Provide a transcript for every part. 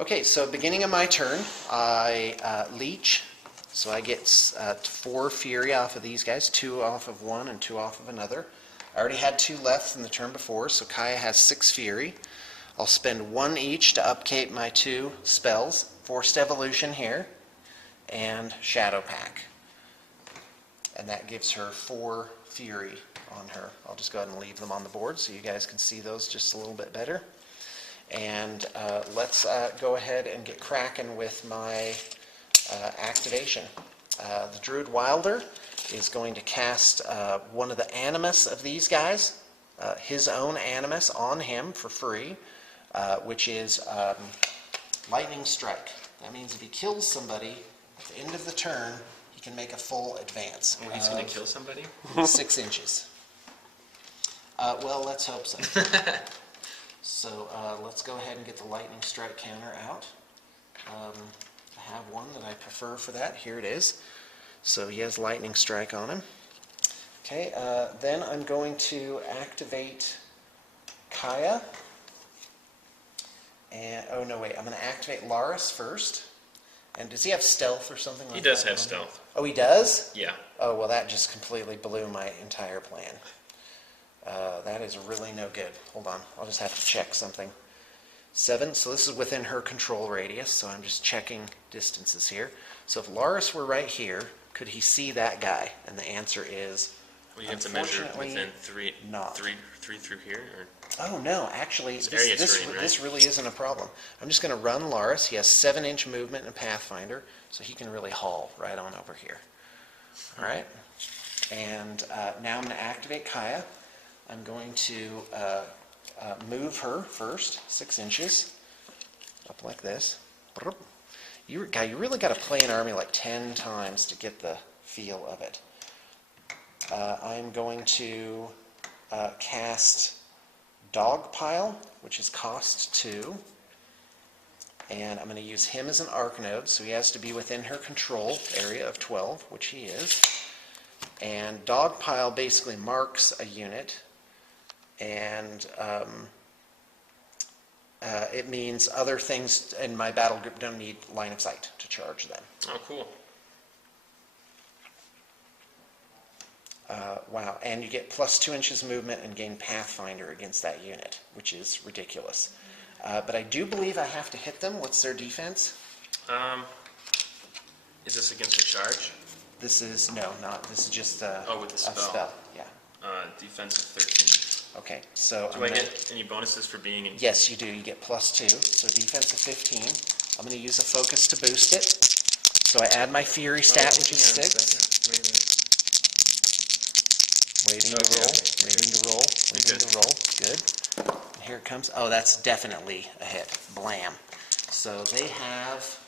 Okay, so beginning of my turn, I leech. So I get 4 fury off of these guys, 2 off of one and 2 off of another. I already had 2 left in the turn before, so Kaya has 6 fury. I'll spend 1 each to upkeep my 2 spells, Forced Evolution here, and Shadow Pack. And that gives her 4 fury on her. I'll just go ahead and leave them on the board so you guys can see those just a little bit better. And let's go ahead and get cracking with my activation. The Druid Wilder is going to cast one of the Animus of these guys, his own Animus, on him for free, which is Lightning Strike. That means if he kills somebody at the end of the turn, he can make a full advance. And he's going to kill somebody? 6 inches. Well, let's hope so. So let's go ahead and get the Lightning Strike counter out. I have one that I prefer for that. Here it is. So he has Lightning Strike on him. Okay, then I'm going to activate Kaya. And, oh no, wait, I'm going to activate Laris first. And does he have stealth or something like that? He does have stealth. Oh, he does? Yeah. Oh, well, that just completely blew my entire plan. That is really no good. Hold on, I'll just have to check something. 7, so this is within her control radius, so I'm just checking distances here. So if Laris were right here, could he see that guy? And the answer is, well, you have to measure within 3 not. through here? Or? Oh no, actually, this really isn't a problem. I'm just going to run Laris. He has 7-inch movement in Pathfinder, so he can really haul right on over here. All right, and now I'm going to activate Kaya. I'm going to move her first, 6 inches, up like this. You really got to play an army like 10 times to get the feel of it. I'm going to cast Dogpile, which is cost 2. And I'm going to use him as an arc node, so he has to be within her control area of 12, which he is. And Dogpile basically marks a unit, and it means other things in my battle group don't need line of sight to charge them. Oh, cool. Wow, and you get plus 2 inches movement and gain Pathfinder against that unit, which is ridiculous. But I do believe I have to hit them. What's their defense? Is this against a charge? This is, no, not, this is just with the spell. a spell, yeah. Defense of 13. Okay, so Do I get any bonuses for being in? Yes, you do. You get plus 2, so defense of 15. I'm going to use a focus to boost it. So I add my Fury stat, which is 6. Waiting to roll, waiting to roll, waiting to roll. Good. And here it comes. Oh, that's definitely a hit. Blam. So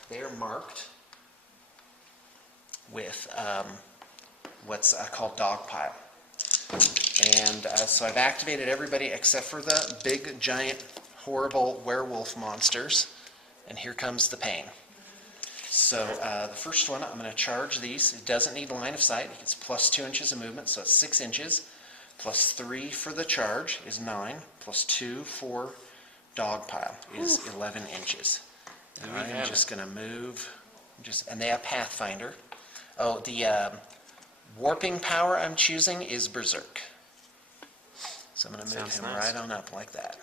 they're marked with what's called Dogpile. And so I've activated everybody except for the big, giant, horrible werewolf monsters. And here comes the pain. So the first one, I'm going to charge these. It doesn't need line of sight. It gets plus 2 inches of movement, so it's 6 inches. Plus 3 for the charge is 9. Plus 2 for Dogpile is 11 inches. And I'm just going to move. And they have Pathfinder. Oh, the warping power I'm choosing is Berserk. So I'm going to move him right on up like that.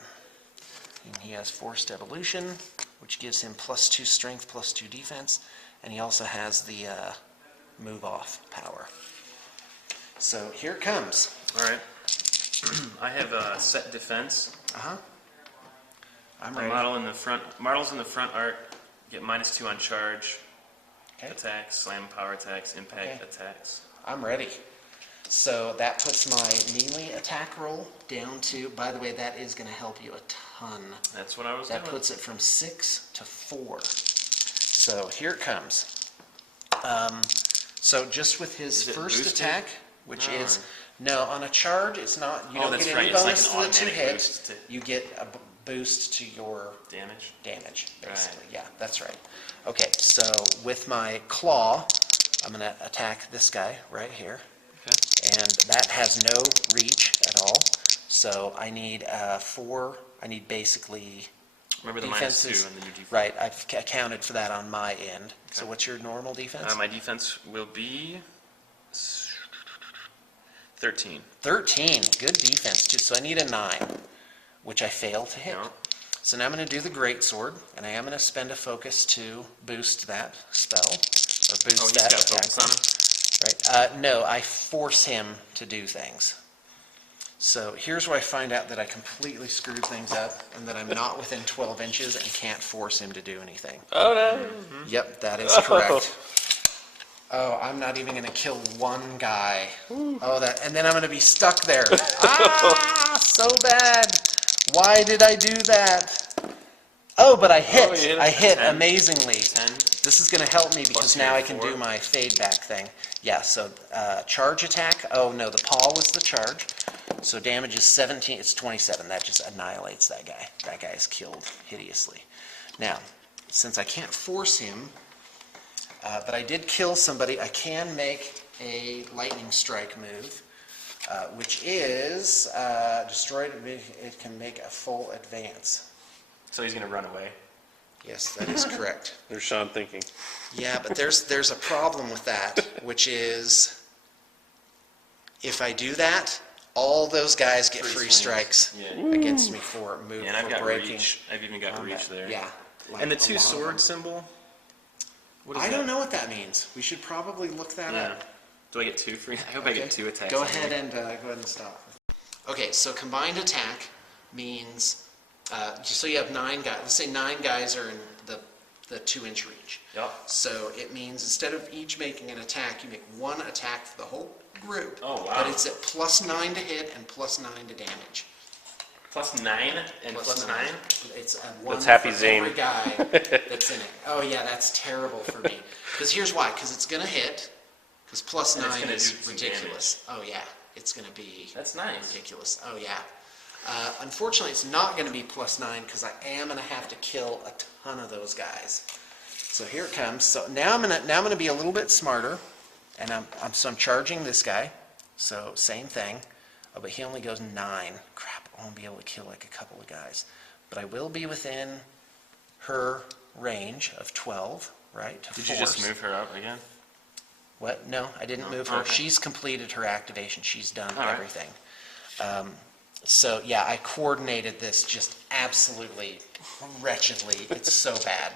And he has Forced Evolution, which gives him plus 2 strength, plus 2 defense, and he also has the move off power. So here it comes. All right. I have a set defense. I'm ready. Models in the front art get -2 on charge, Okay. attacks, slam power attacks, impact attacks. I'm ready. So that puts my melee attack roll down to, by the way, that is going to help you a ton. That's what I was That doing. puts it from 6 to 4. So here it comes. So just with his first boosted? attack, which is, no, on a charge, it's not, you don't that's get right. any It's bonus like to an the 2 automatic hit. boost You get a boost to your damage. basically. Yeah, that's right. Okay, so with my claw, I'm going to attack this guy right here. Okay. And that has no reach at all. So I need 4, I need basically Remember the defense -2 is, and then your defense. right, I've accounted for that on my end. So Okay. what's your normal defense? My defense will be 13. 13, good defense too. So I need a 9, which I fail to hit. No. So now I'm going to do the Greatsword, and I am going to spend a focus to boost that spell, or boost Oh, he's that got attack. focus on him? Right. No, I force him to do things. So here's where I find out that I completely screwed things up, and that I'm not within 12 inches and can't force him to do anything. Oh no. Yep, that is correct. Oh, I'm not even going to kill one guy. Oh, that, and then I'm going to be stuck there. Ah, so bad. Why did I do that? Oh, but I hit. Oh, you hit I hit 10. amazingly. 10. This is going to help me because Plus now your I can 4. do my fade back thing. Yeah, so charge attack. Oh, no, the paw was the charge. So damage is 17. It's 27. That just annihilates that guy. That guy is killed hideously. Now, since I can't force him, but I did kill somebody, I can make a lightning strike move, which is destroyed. It can make a full advance. So he's going to run away. Yes, that is correct. There's Sean thinking. Yeah, but there's a problem with that, which is if I do that, all those guys get free swings. strikes Yeah. against me for move And I've for got breaking. reach. I've even got combat. reach there. Yeah. like And the a 2 lot of them. sword symbol? What is I that? don't know what that means. We should probably look that Yeah. up. Do I get 2 free? I hope I Okay. get 2 attacks. Go on ahead me. and stop. Okay, so combined attack means just so you have 9 guys. Let's say 9 guys are in the 2-inch reach. Yep. So it means instead of each making an attack, you make one attack for the whole group. Oh, wow. But it's at +9 to hit and +9 to damage. +9 and +9? It's a 1 That's Happy for Zane. every guy that's in it. Oh yeah, that's terrible for me. Because here's why. Because it's going to hit. Because And it's +9 gonna is do some ridiculous. Oh yeah, it's going to be That's nice. ridiculous. Oh yeah. Unfortunately, it's not going to be +9 because I am going to have to kill a ton of those guys. So here it comes. So now I'm going to be a little bit smarter, and I'm charging this guy. So same thing. Oh, but he only goes 9. Crap, I won't be able to kill like a couple of guys. But I will be within her range of 12, right? To Did you just force. move her up again? What? No, I didn't move her. Okay. She's completed her activation. She's done All right. everything. So yeah, I coordinated this just absolutely wretchedly. It's so bad.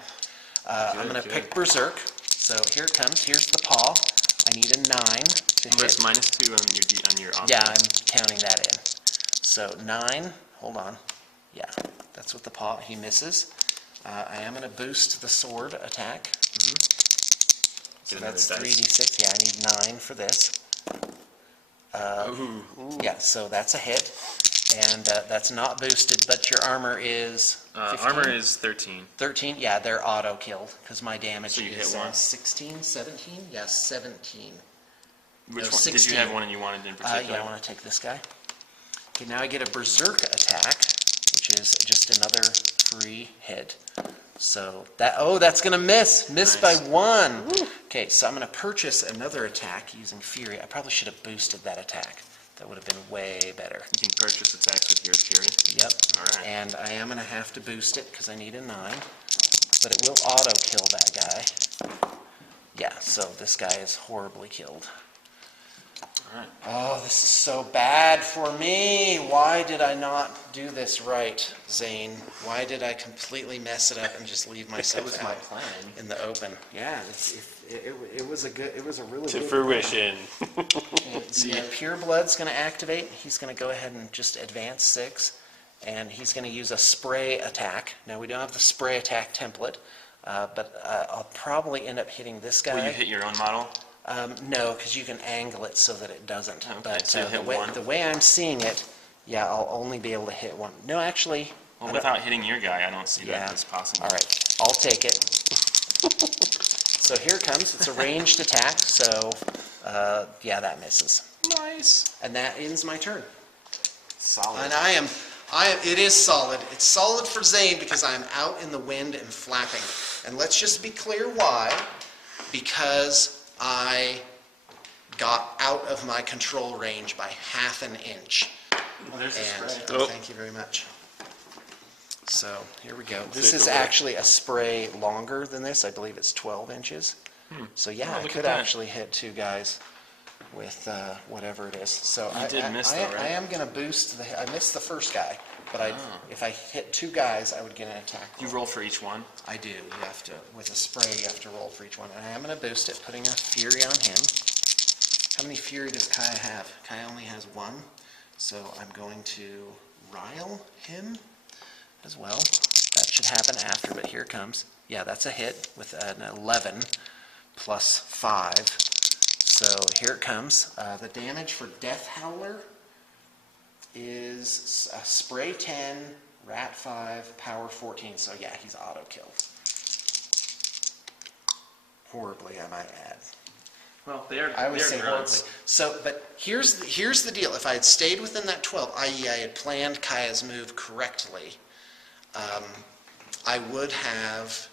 I'm going to good. pick Berserk. So here it comes. Here's the paw. I need a 9 to hit. There's -2 on your offense. Yeah, I'm counting that in. So 9, hold on. Yeah, that's what the paw, he misses. I am going to boost the sword attack. So Get another that's dice. 3d6. Yeah, I need 9 for this. Yeah, so that's a hit. And that's not boosted, but your armor is 15? Armor is 13. 13? Yeah, they're auto-killed, because my damage So you is hit one. 16, 17? Yeah, 17. Which No, one? Did 16. you have one and you wanted in particular? Yeah, I want to take this guy. Okay, now I get a Berserk attack, which is just another free hit. So that's going to miss. Miss by Nice. 1. Okay, so I'm going to purchase another attack using Fury. I probably should have boosted that attack. That would have been way better. You can purchase attacks with your Fury. Yep. All right. And I am going to have to boost it because I need a 9. But it will auto-kill that guy. Yeah, so this guy is horribly killed. All right. Oh, this is so bad for me. Why did I not do this right, Zane? Why did I completely mess it up and just leave myself was my out plan. in the open? Yeah, it was a really To good fruition. plan. Yeah, Pure Blood's going to activate. He's going to go ahead and just advance 6, and he's going to use a spray attack. Now we don't have the spray attack template, but I'll probably end up hitting this guy. Will you hit your own model? No, because you can angle it so that it doesn't. Okay, But so you'll hit one. the way I'm seeing it, yeah, I'll only be able to hit 1. No, actually. Well, I don't- without hitting your guy, I don't see yeah. that as possible. All right, I'll take it. So here it comes. It's a ranged attack. So yeah, that misses, Nice. and that ends my turn. Solid. And it is solid. It's solid for Zane because I'm out in the wind and flapping. And let's just be clear why. Because I got out of my control range by ½ an inch. Well, there's the And spray. Oh. thank you very much. So here we go. This is actually a spray longer than this. I believe it's 12 inches. So yeah, I could actually hit two guys with whatever it is. So I am going to boost the. I missed the first guy, but if I hit two guys, I would get an attack. You roll for each one? I do. You have to, with a spray, you have to roll for each one. And I am going to boost it, putting a Fury on him. How many Fury does Kai have? Kai only has one, so I'm going to rile him as well. That should happen after, but here it comes. Yeah, that's a hit with an 11 plus 5. So here it comes. The damage for Death Howler is spray 10, rat 5, power 14. So yeah, he's auto-killed. Horribly, I might add. Well, I would say horribly. So, but here's the deal. If I had stayed within that 12, i.e. I had planned Kaya's move correctly, I would have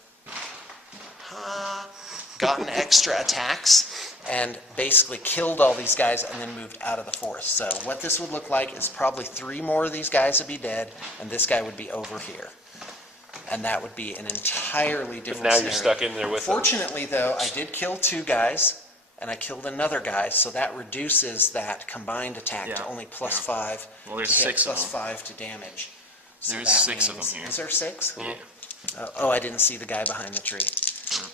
gotten extra attacks and basically killed all these guys and then moved out of the forest. So what this would look like is probably 3 more of these guys would be dead, and this guy would be over here. And that would be an entirely different now scenario. You're stuck in there with them. Fortunately, though, I did kill 2 guys, and I killed another guy, so that reduces that combined attack to only plus 5 Well, there's to hit, 6 of plus them. 5 to damage. So There's that 6 of means- them here. Is there 6? Yeah. Oh, I didn't see the guy behind the tree.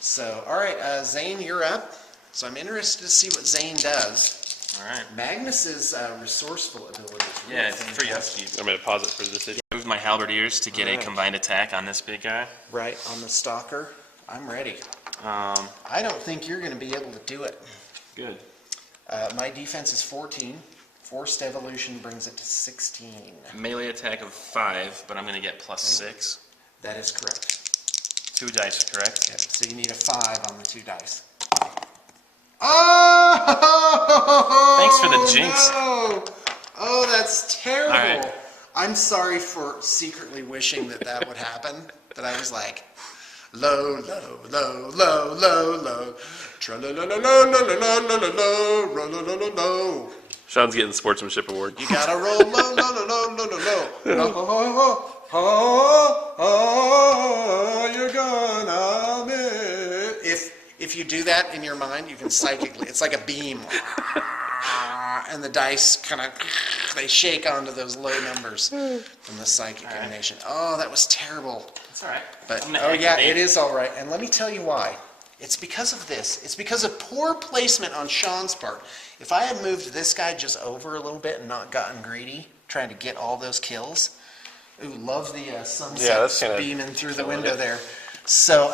So, all right, Zane, you're up. So I'm interested to see what Zane does. All right. Magnus's resourceful ability is really Yeah, it's free fantastic. upkeep. I'm going to pause it for the decision. Moved my halberdiers to get a Alright. combined attack on this big guy. Right, on the stalker. I'm ready. Um, I don't think you're going to be able to do it. good. My defense is 14. Forced evolution brings it to 16. Melee attack of 5, but I'm going to get plus 6. That is correct. 2 dice, correct? Yep. So you need a 5 on the 2 dice. Oh! Thanks for the jinx. No! Oh, that's terrible. All right. I'm sorry for secretly wishing that would happen. That I was like, low, low, low, low, low, low, tra-la-la-la-la-la-la-la-la-la-la-la-la. Sean's getting the sportsmanship award. You gotta roll low, low, low, low, low, low, low. Oh, you're gonna miss. If you do that in your mind, you can psychically. It's like a beam, and the dice kind of they shake onto those low numbers from the psychic emanation. Oh, that was terrible. It's all right. But I'm gonna oh yeah, activate- it is all right. And let me tell you why. It's because of this. It's because of poor placement on Sean's part. If I had moved this guy just over a little bit and not gotten greedy, trying to get all those kills. Ooh, love the sunset that's kinda beaming through the killing window it. there. So,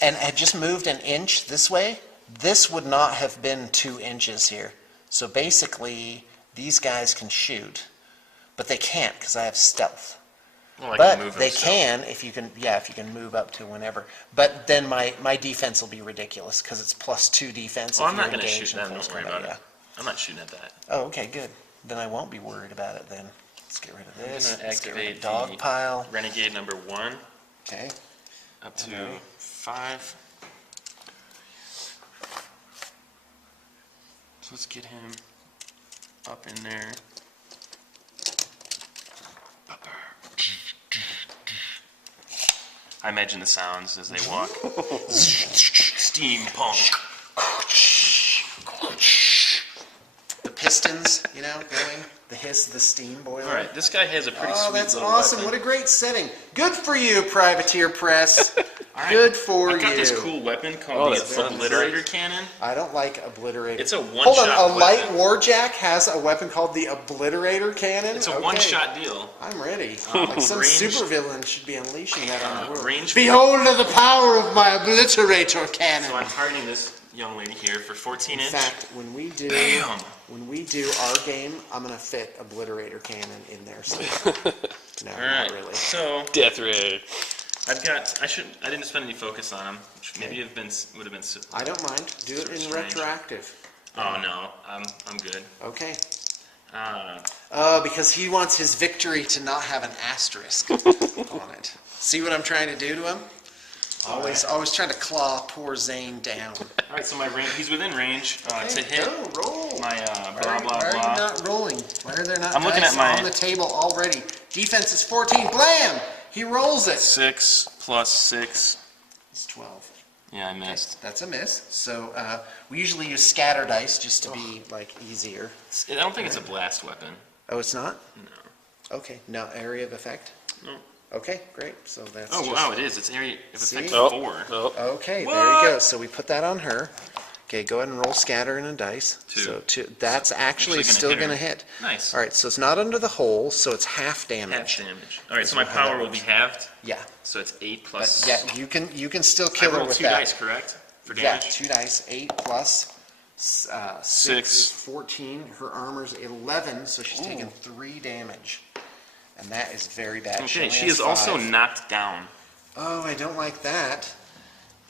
and had just moved an inch this way, this would not have been 2 inches here. So basically, these guys can shoot, but they can't because I have stealth. Well, I But can move they himself. can if you can, if you can move up to whenever. But then my defense will be ridiculous because it's plus 2 defense. Well, if I'm not you're going to engaged shoot and them. things Don't worry come about out, it. I'm not shooting at that. yeah. Oh, okay, good. Then I won't be worried about it then. Let's get rid of I'm this. going to Let's get rid of activate dog the pile. Renegade number 1 Okay. up to Okay. 5. So let's get him up in there. I imagine the sounds as they walk. Steampunk. The pistons, going. The hiss, the steam boiler. All right, this guy has a pretty Oh, sweet that's little awesome. weapon. What a great setting. Good for you, Privateer Press. All right, Good for I got you. this cool weapon called that the sounds Obliterator great. Cannon. I don't like Obliterator. It's a Hold on, one-shot a light weapon. warjack has a weapon called the Obliterator Cannon? It's a Okay. one-shot deal. I'm ready. Like some Range- supervillain should be unleashing that on the world. range- Behold the power of my Obliterator Cannon. So I'm targeting this young lady here for 14 In inch. fact, when we do our game, I'm gonna fit Obliterator Cannon in there. So no, All not right. really. So Death ray. I've got. I didn't spend any focus on him, which maybe would have been. I don't mind. Do it in Strange. retroactive. Oh no, I'm good. Okay. Uh, Because he wants his victory to not have an asterisk on it. See what I'm trying to do to him? Always trying to claw poor Zane down. all right, so my range. He's within range to Okay, hit go, roll. my Why blah are blah you blah. not rolling? Why are there not I'm looking dice at my- on the table already? Defense is 14. Blam! He rolls it. 6 plus 6. It's 12. Yeah, I missed. That's a miss. So we usually use scatter dice just to be like easier. I don't think it's a blast weapon. Oh, it's not? No. Okay. No area of effect. No. Okay, great. So that's. Oh, just, wow, it is. It's area of effect See? 4. Oh. Okay, there What? you go. So we put that on her. Okay, go ahead and roll scatter in a dice. 2. So that's actually Actually still gonna going to hit hit. Nice. All right, so it's not under the hole, so it's half damage. Half damage. All right, so That's my how that power will be works. halved. Yeah, So it's 8 but plus. yeah, you can still I kill her rolled with 2 that. dice, correct? For Yeah, damage? 2 dice, 8 plus 6 6. is 14. Her armor's 11, so she's taking 3 damage. And that is very bad. Okay, only she has is also 5. knocked down. Oh, I don't like that.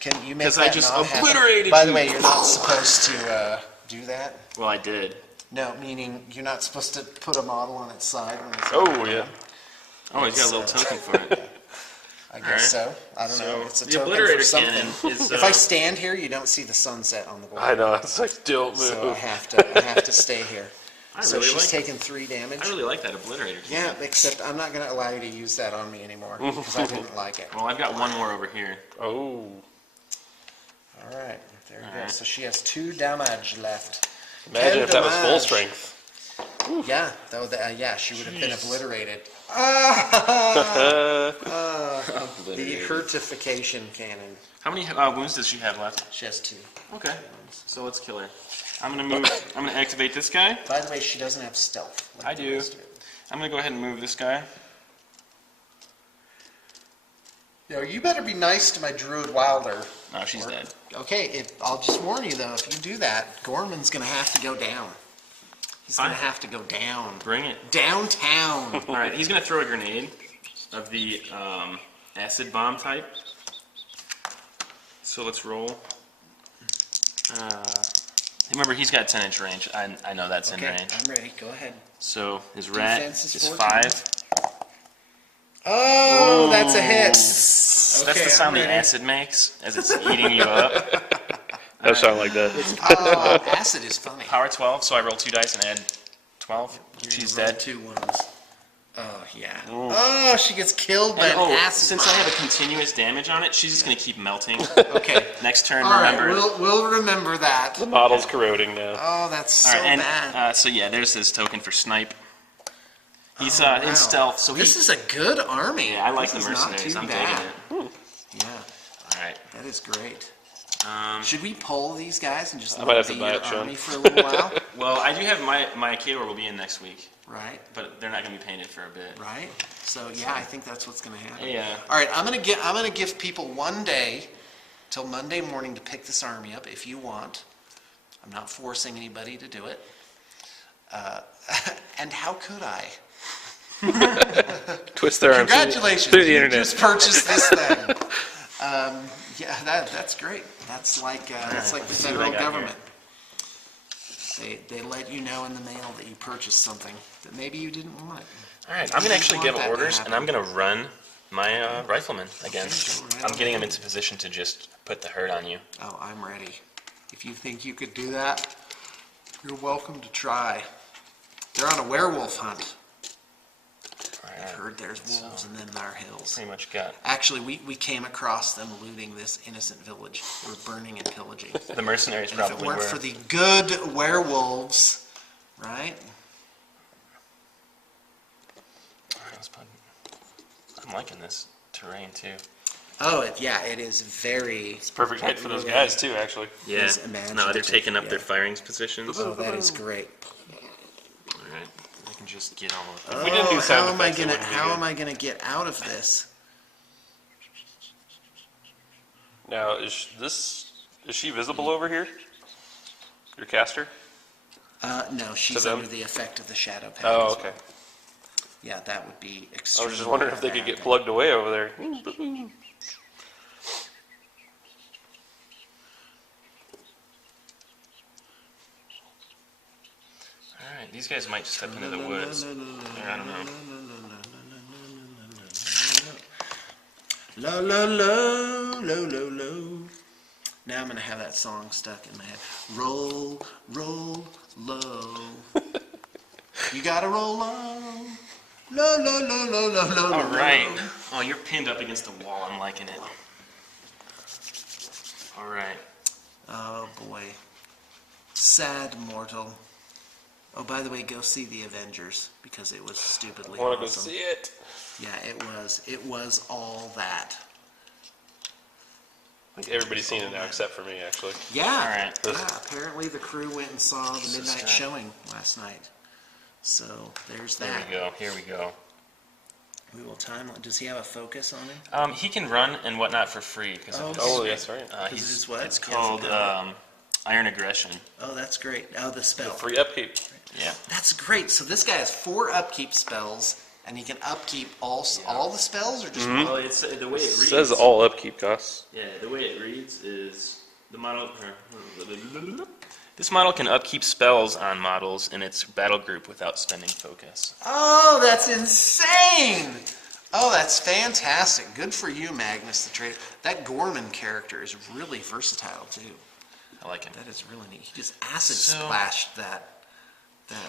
Can you make 'Cause that I just not happen? obliterated By the you. way, you're not supposed to do that. Well, I did. No, meaning you're not supposed to put a model on its side when it's. Oh, yeah. Oh, he's got a little token for it. I guess Alright. so. I don't So, know. It's a the token obliterator for something. cannon is, If I stand here, you don't see the sunset on the board. I know. It's like, don't So I move. have to stay here. I So really she's like taking 3 damage. I really like that obliterator. Yeah, except I'm not going to allow you to use that on me anymore because I didn't like it. Well, I've got one more over here. Oh. All right, there you go. Alright. So she has 2 damage left. Imagine if that was full damage. strength. Yeah, yeah, she would have been obliterated. The hurtification cannon. How many wounds does she have left? She has 2. Okay, so let's kill her. I'm gonna move. I'm gonna activate this guy. By the way, she doesn't have stealth. like I the do. rest of it. I'm gonna go ahead and move this guy. You know, you better be nice to my Druid Wilder. No, she's dead. Okay, I'll just warn you though, if you do that, Gorman's gonna have to go down. He's gonna Fine. have to go down. Bring it. Downtown. All right, he's gonna throw a grenade of the acid bomb type. So let's roll. Remember, he's got 10-inch range. I know that's in Okay, range. I'm ready. Go ahead. So his rat Defense is is 14. 5. Oh, that's a hit. That's Okay, the sound I'm the ready. acid makes as it's eating you up. That sound like that. Oh, acid is funny. Power 12, so I roll 2 dice and add 12. She's Roll dead. 2 ones. Oh, yeah. Oh, she gets killed by And, an acid. since I have a continuous damage on it, she's just gonna keep melting. Okay. Next turn, All right, remember. we'll remember that. The model's corroding now. Oh, that's All so right, and bad. so yeah, there's his token for snipe. He's Oh, wow. in stealth, so This is a good army. Yeah, I like This the is not mercenaries. too I'm bad. digging it. Yeah, All right. that is great. Um, Should we poll these guys and just I let might have them to be buy your it, Sean. army for a little while? well, I do have my Akator will be in next week, Right, but they're not gonna be painted for a bit. right. So yeah, I think that's what's going to happen. Yeah. All right, I'm gonna give people 1 day till Monday morning to pick this army up if you want. I'm not forcing anybody to do it. And how could I? Twist their arms Congratulations, through the you internet. just purchased this thing. Yeah, that's great. That's like the let's see what federal I got government. They let you know in the mail that you purchased something that maybe you didn't want. All right, I'm gonna actually want give that to orders, happen. and I'm gonna run my riflemen again. Right I'm on getting them ahead. into position to just put the hurt on you. Oh, I'm ready. If you think you could do that, you're welcome to try. They're on a werewolf hunt. All I've right, heard there's wolves in them there hills. pretty much got Actually, we came across them looting this innocent village. They were burning and pillaging. the mercenaries And if it probably weren't were. for the good werewolves, right? All right, let's put- I'm liking this terrain too. Oh, it is very. It's perfect height for those guys, too, actually. Yeah. Is No, imaginative, they're taking up yeah. their firing positions. All Oh, that is great. right, I can just get all of them. we didn't do sound how am I effects, it gonna wouldn't be how good. am I gonna get out of this? Now, is she visible over here? Your caster? No, she's them? under the effect of the shadow pad. Oh, as okay. well. Yeah, that would be I extremely. was just wondering if they could get bad. plugged away over there. All right, these guys might step into the woods. Or I don't know. Low, low, low, low, low, low. Now I'm gonna have that song stuck in my head. Roll, roll, low. You gotta roll low, No, no, no, no, no, no. All right. Oh, you're pinned up against the wall. I'm liking it. All right. Oh boy. Sad mortal. Oh, by the way, go see the Avengers because it was stupidly I want to go awesome. see it. Yeah, it was. It was all that. I think everybody's seen it now except for me, actually. Yeah. All right. Yeah. Apparently, the crew went and saw the midnight Scott. showing last night. So there's There that. we go. Here we go. We will time. Does he have a focus on him? He can run and whatnot for free because of his, Oh, yes, right. Because it is what? It's He has a called gun. Iron Aggression. Oh, that's great. Oh, the spell. Free upkeep. Yeah. That's great. So this guy has 4 upkeep spells, and he can upkeep all the spells, or just one? Well, it's the way it reads. It says all upkeep costs. Yeah, the way it reads is the model. This model can upkeep spells on models in its battle group without spending focus. Oh, that's insane! Oh, that's fantastic. Good for you, Magnus the Traitor. That Gorman character is really versatile too. I like him. That is really neat. He just acid So- splashed that.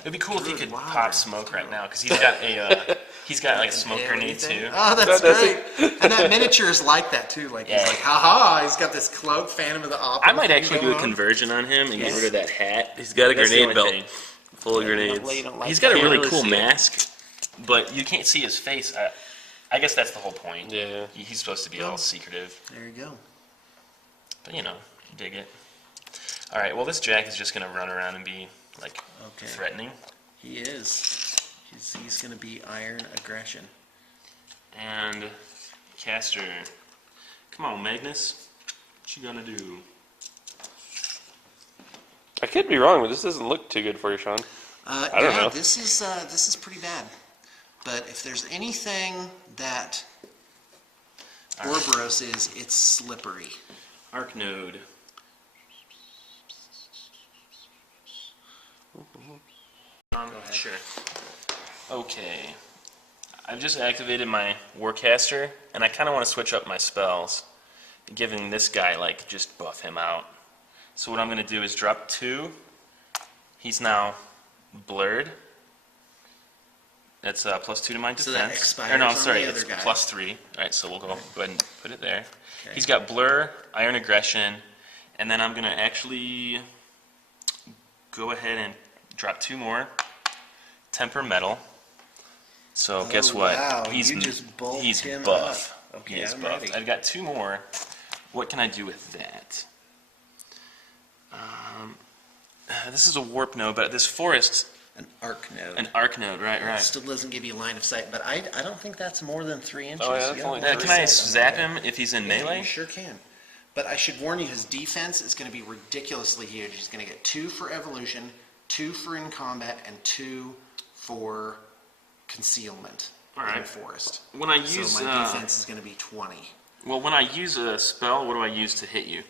It'd be cool if he Druid could Wilder. pop smoke right now because he's got like a smoke grenade too. Oh, that's Does great. And that miniature is like that too. Like he's Yeah. like, haha, he's got this cloak, Phantom of the Opera. I might thing actually do going a on. conversion on him and get rid of that hat. He's got a That's the grenade only belt thing. full of Well, grenades. you don't like He's got a that. really really cool see it. mask, but you can't see his face. I guess that's the whole point. Yeah. He's supposed to be all secretive, There you go. but you dig it. All right, well, this Jack is just going to run around and be like Okay. threatening. He is. He's going to be Iron Aggression. And caster, come on, Magnus, what you gonna do? I could be wrong, but this doesn't look too good for you, Sean. I don't know. This is pretty bad. But if there's anything that Ouroboros is, it's slippery. Arc node. Sure. Okay. I've just activated my Warcaster, and I kind of want to switch up my spells, giving this guy, like, just buff him out. So what I'm going to do is drop 2. He's now blurred. That's +2 to my defense. So that expires Or no, I'm on sorry, the other it's guy. +3. All right, so we'll go ahead and put it there. Okay. He's got Blur, Iron Aggression, and then I'm going to actually go ahead and drop 2 more. Temper Metal. So guess what? Wow, you just bulked he's him buff. up. Okay, he is I'm buff. ready. I've got 2 more. What can I do with that? This is a warp node, but this forest, An arc node. an arc node, right. Still doesn't give you line of sight, but I don't think that's more than 3 inches. Oh, yeah, that's You only gotta Can watch I that. zap him if he's in Yeah, melee? you sure can. But I should warn you, his defense is going to be ridiculously huge. He's going to get 2 for evolution, 2 for in combat, and 2 for concealment All in right. the forest. When I use, So my defense is going to be 20. well, when I use a spell, what do I use to hit you?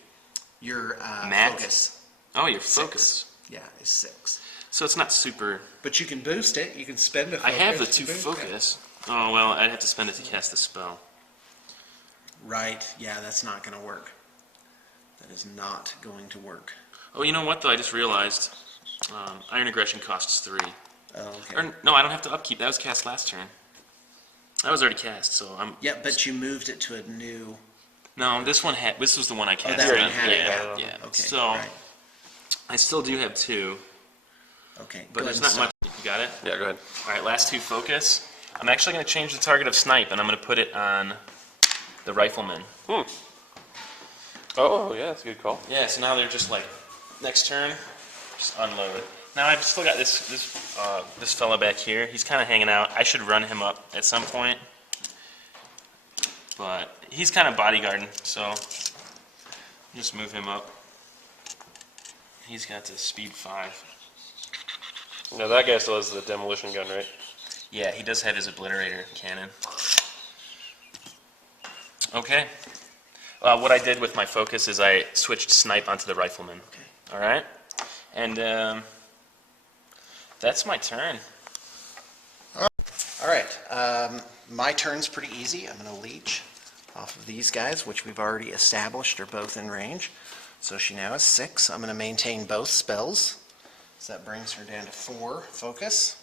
Your Mat? focus. Oh, your 6. focus. Yeah, is 6. So it's not super. But you can boost it. You can spend a I focus. have the to 2 boost it. focus. Oh well, I'd have to spend it to cast the spell. Right. Yeah, that's not going to work. That is not going to work. Oh, you know what though? I just realized Iron Aggression costs 3. Oh, okay. Or no, I don't have to upkeep. That was cast last turn. That was already cast, so I'm. Yeah, but you moved it to a new. No, this one had. This was the one I cast. that on. one had it, yeah, yeah. yeah. Okay. So right. I still do have 2, Okay. but go there's ahead not and much. You got it. Yeah, go ahead. All right, last 2 focus. I'm actually going to change the target of snipe, and I'm going to put it on the rifleman. Oh, yeah, that's a good call. Yeah, so now they're just like, next turn, just unload. Now I've still got this fella back here. He's kind of hanging out. I should run him up at some point, but he's kind of bodyguarding, so just move him up. He's got the speed 5. Now, that guy still has the demolition gun, right? Yeah, he does have his obliterator cannon. Okay. What I did with my focus is I switched snipe onto the rifleman. Okay. All right, and that's my turn. All right. My turn's pretty easy. I'm going to leech off of these guys, which we've already established are both in range. So she now has 6. I'm going to maintain both spells. So that brings her down to 4 focus.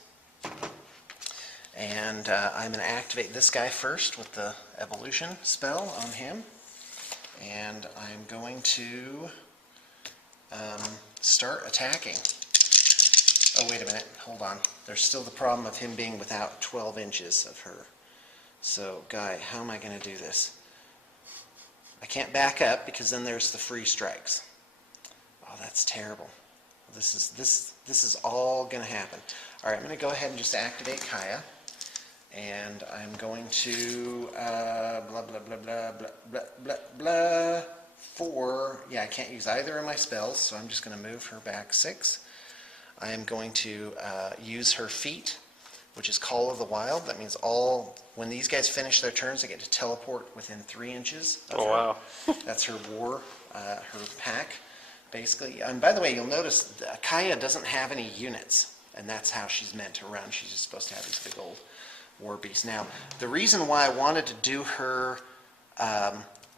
And I'm going to activate this guy first with the evolution spell on him. And I'm going to start attacking. Oh, wait a minute. Hold on. There's still the problem of him being without 12 inches of her. So, Guy, how am I going to do this? I can't back up because then there's the free strikes. Oh, that's terrible. This is all going to happen. All right, I'm going to go ahead and just activate Kaya. And I'm going to blah, blah, blah, blah, blah, blah, blah, blah, 4. Yeah, I can't use either of my spells, so I'm just going to move her back 6. I am going to use her feat, which is Call of the Wild. That means when these guys finish their turns, they get to teleport within 3 inches of her. Wow. That's her war, her pack, basically. And by the way, you'll notice Kaya doesn't have any units, and that's how she's meant to run. She's just supposed to have these big old war beasts. Now, the reason why I wanted to do her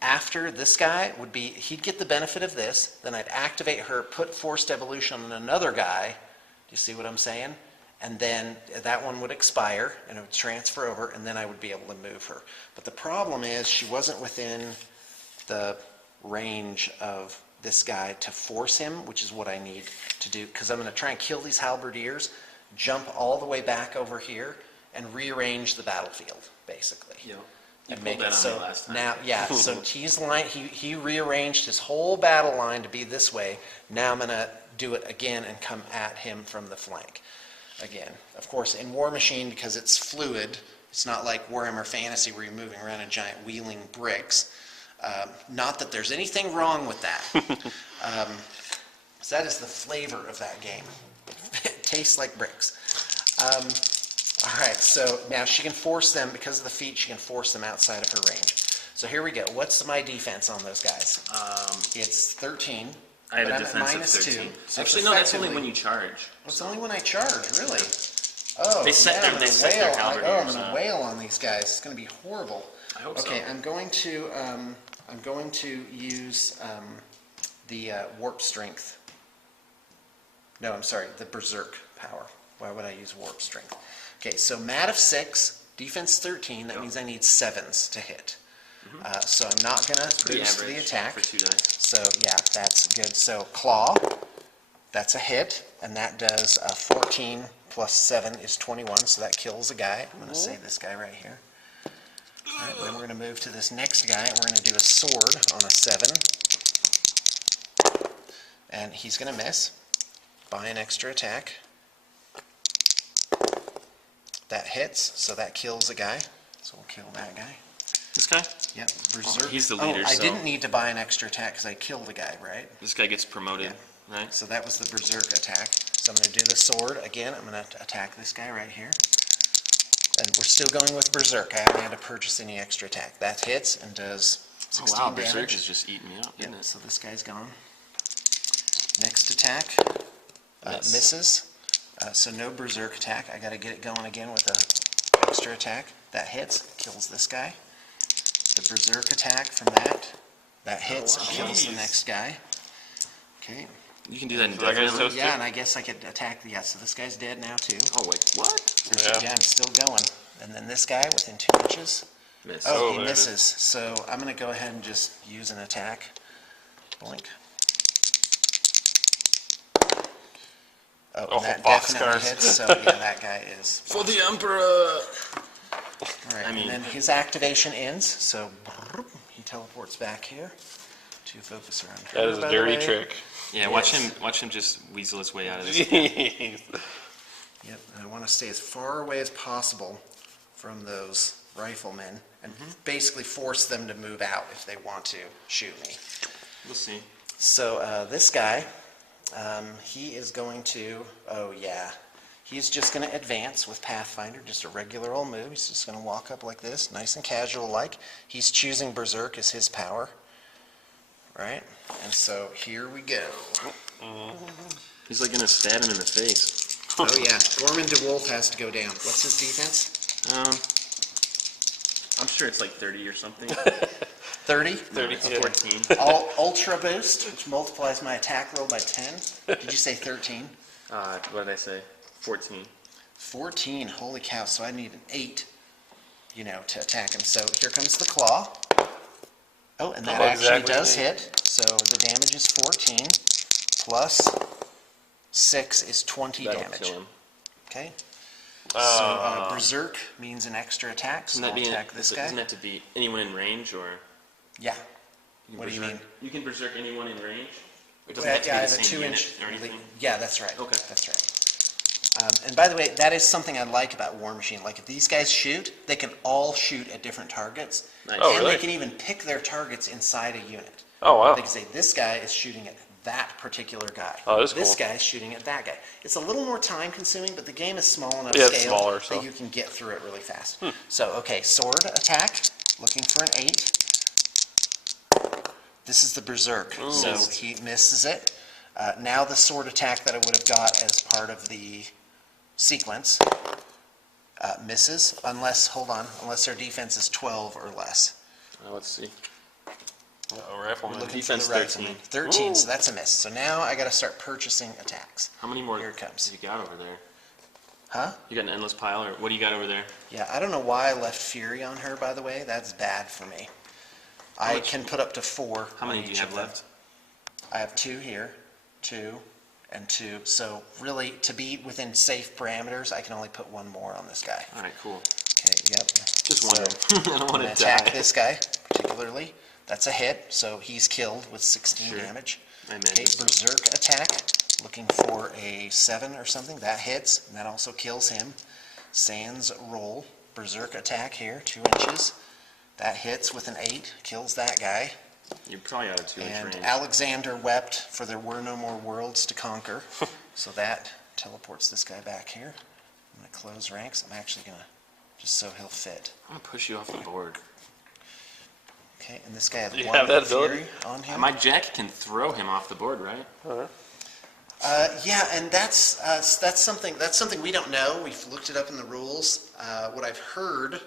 after this guy would be, he'd get the benefit of this, then I'd activate her, put Forced Evolution on another guy. Do you see what I'm saying? And then that one would expire, and it would transfer over, and then I would be able to move her. But the problem is, she wasn't within the range of this guy to force him, which is what I need to do, because I'm going to try and kill these halberdiers, jump all the way back over here, and rearrange the battlefield, basically. Yep. And You make pulled it that so on me last time. now, yeah. So he's line. He rearranged his whole battle line to be this way. Now I'm going to do it again and come at him from the flank. Again, of course, in War Machine, because it's fluid, it's not like Warhammer Fantasy where you're moving around in giant wheeling bricks. Not that there's anything wrong with that. So that is the flavor of that game. It tastes like bricks. All right, so now she can force them, because of the feat, she can force them outside of her range. So here we go. What's my defense on those guys? It's 13. I had but a I'm at defense of minus 13. 2. Actually, no, that's only when you charge. It's only when I charge, really. Oh, They set yeah, their- I'm they gonna set their wail. I'm halberdiers gonna up. wail on these guys. It's gonna be horrible. I hope so. Okay, I'm going to use the warp strength. No, I'm sorry, the berserk power. Why would I use warp strength? Okay, so mat of 6, defense 13. That means I need 7s to hit. So I'm not gonna Pretty boost average the attack. for 2 dice. So yeah, that's good. So claw, that's a hit, and that does 14 plus 7 is 21, so that kills a guy. I'm going to save this guy right here. All right, then we're going to move to this next guy, and we're going to do a sword on a 7. And he's going to miss. Buy an extra attack. That hits, so that kills a guy. So we'll kill that guy. This guy? Yep, berserk. he's the leader, Oh, I so- didn't need to buy an extra attack because I killed a guy, right? This guy gets promoted, right? So that was the berserk attack. So I'm going to do the sword again. I'm going to attack this guy right here. And we're still going with berserk. I haven't had to purchase any extra attack. That hits and does 16 Oh wow, Berserk damage. is just eating me up, isn't Yep, it? so this guy's gone. Next attack Miss. misses. So no berserk attack. I got to get it going again with a extra attack. That hits, kills this guy. The berserk attack from that hits and kills the Jeez. next guy. Okay. You can do that in So that guy's Death toast Yeah, too? and I guess I could attack the, so this guy's dead now too. Oh wait, what? Yeah. I'm still going. And then this guy within 2 inches. Miss. Oh, Oh, he there it misses. So I'm going to go ahead and just use an attack. Blink. Oh, Oh, that box definitely cars. hits. So yeah, that guy is. For the Emperor! All right, I mean- and then his activation ends. So he teleports back here to focus around her. That is a by the dirty way. trick. Yeah, Yes. watch him just weasel his way out of this. Jeez. Yep, and I want to stay as far away as possible from those riflemen and basically force them to move out if they want to shoot me. We'll see. So this guy, he is going to, oh yeah, he's just going to advance with Pathfinder, just a regular old move. He's just going to walk up like this, nice and casual like. He's choosing Berserk as his power, right? And so here we go. He's like gonna stab him in the face. Oh yeah, Gorman DeWolf has to go down. What's his defense? I'm sure it's like 30 or something. 30? 30, It's yeah. 14. Ultra Boost, which multiplies my attack roll by 10. Did you say 13? What did I say? 14. 14, holy cow, so I need an 8, you know, to attack him. So here comes the claw. Oh, and that Oh, actually exactly. does hit. So the damage is 14, plus 6 is 20 That'll damage. kill him. Okay. So Berserk means an extra attack, so Isn't I'll that attack this guy. Doesn't that to be anyone in range, or? Yeah. You can What do you berserk- mean? You can berserk anyone in range? It doesn't Yeah, have to I be have the a same 2-inch. unit or anything? Yeah, that's right. Okay. That's right. And by the way, that is something I like about War Machine. Like, if these guys shoot, they can all shoot at different targets. Nice. Oh, And really? they can even pick their targets inside a unit. Oh, wow. They can say, this guy is shooting at that particular guy. Oh, that's This cool. guy is shooting at that guy. It's a little more time consuming, but the game is small enough Yeah, it's scale smaller, so. that you can get through it really fast. So, okay, sword attack, looking for an 8. This is the Berserk, so he misses it. Now the sword attack that I would have got as part of the sequence misses, unless their defense is 12 or less. Let's see. Rifleman. Looking defense for the rifleman. 13. 13, so that's a miss. So now I gotta start purchasing attacks. How many more Here it comes. have you got over there? Huh? You got an endless pile, or what do you got over there? Yeah, I don't know why I left Fury on her, by the way. That's bad for me. I can put up to 4 How on many do you each have of them. left? I have 2 here, 2, and 2. So really, to be within safe parameters, I can only put 1 more on this guy. All right, cool. Okay, yep. Just So, wondering. I don't I'm want gonna to attack die. this guy particularly. That's a hit, so he's killed with 16 Sure. damage. I Okay, imagine so. Berserk attack, looking for a 7 or something. That hits, and that also kills him. Sans roll, Berserk attack here, 2 inches. That hits with an 8, kills that guy. You're probably out of 2-inch And range. Alexander wept, for there were no more worlds to conquer. So that teleports this guy back here. I'm gonna close ranks. I'm actually gonna, just so he'll fit. I'm gonna push you off the board. Okay, and this guy has You 1 have that ability? Fury on him. My jack can throw him off the board, right? Yeah, and that's something we don't know. We've looked it up in the rules. What I've heard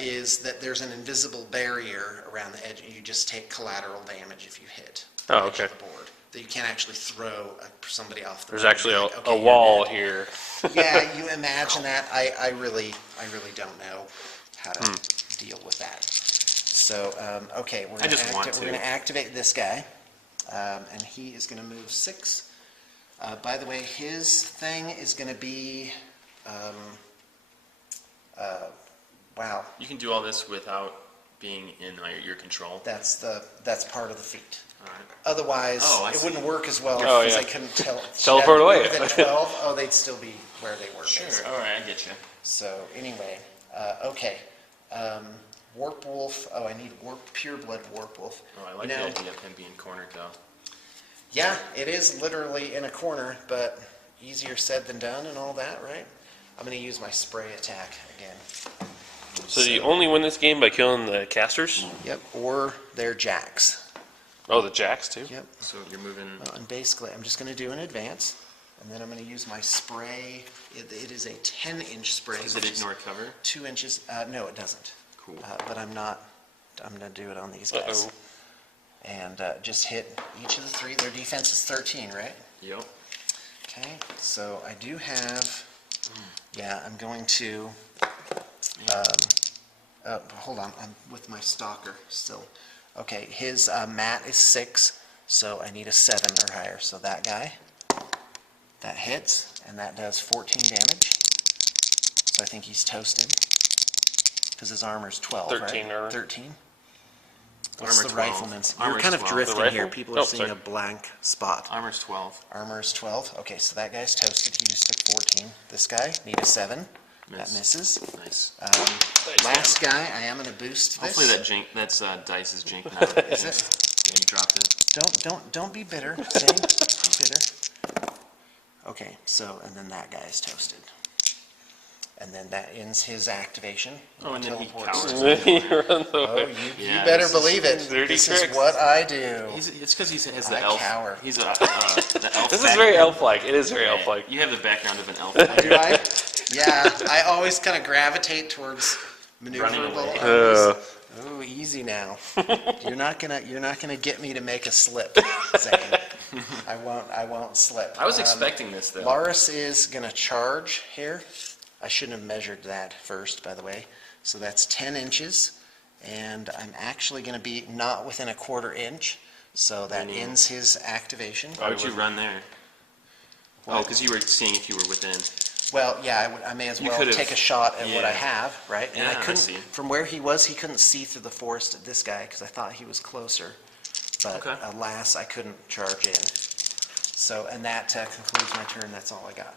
is that there's an invisible barrier around the edge, and you just take collateral damage if you hit the Oh, edge okay. of the board. That you can't actually throw somebody off the There's board. actually You're a, like, okay, a you're wall dead. here. Yeah, you imagine that. I really don't know how to deal with that. So, okay, we're I just want we're gonna to. activate this guy, and he is gonna move 6. By the way, his thing is gonna be, wow, You can do all this without being in your control. that's part of the feat. All right. Otherwise, Oh, I it see. wouldn't work as well Oh, because yeah. I couldn't tell. Teleport away. Within 12, oh, they'd still be where they were. Sure. basically. All right, I get you. So anyway, okay. Warpwolf, I need pureblood Warpwolf. Oh, I like You know, the idea of him being cornered, though. yeah, it is literally in a corner, but easier said than done and all that, right? I'm gonna use my spray attack again. So do you only win this game by killing the casters? Yep, or their jacks. Oh, the jacks too? Yep. So you're moving. Well, and basically, I'm just gonna do an advance, and then I'm gonna use my spray. It is a 10-inch spray. Does it which is ignore cover? 2 inches, no, it doesn't. Cool. But I'm gonna do it on these guys. Uh-oh. And just hit each of the 3. Their defense is 13, right? Yep. Okay, so I do have, yeah, I'm going to, hold on, I'm with my stalker still. Okay, his mat is 6, so I need a 7 or higher. So that guy, that hits, and that does 14 damage. So I think he's toasted, because his armor's 12, right? 13 armor. 13? What's Armor the 12. rifleman's? Armor's You're kind of 12. drifting The here. rifle? People are Oh, seeing sorry. a blank spot. Armor's 12. Armor is 12. Okay, so that guy's toasted. He just took 14. This guy, need a 7. That Miss. misses. Nice. Last guy, I am going to boost this. Hopefully that's dice is jinking out. Is it? Yeah, you dropped it. Don't be bitter, Zane. Don't be bitter. Okay, so, and then that guy is toasted. And then that ends his activation. Oh, and then he Teleports. cowers. He runs Oh, away. you Yeah, better this is believe it. dirty This tricks. is what I do. It's because he has I the elf. cower. He's the elf. This is very background. elf-like. It is very Yeah, elf-like. You have the background of an elf. Do I? Yeah, I always kind of gravitate towards maneuverable away. armies. Oh, easy now. You're not gonna get me to make a slip, Zane. I won't slip. I was expecting this though. Laris is gonna charge here. I shouldn't have measured that first, by the way. So that's 10 inches, and I'm actually gonna be not within a 1/4 inch, so that ends his activation. Why would you run there? Oh, because you were seeing if you were within. Well, yeah, I may as You well could've- take a shot at what I yeah. have, right? And Yeah, I couldn't, see. from where he couldn't see through the forest at this guy, because I thought he was closer. But Okay. alas, I couldn't charge in. So, and that concludes my turn. That's all I got.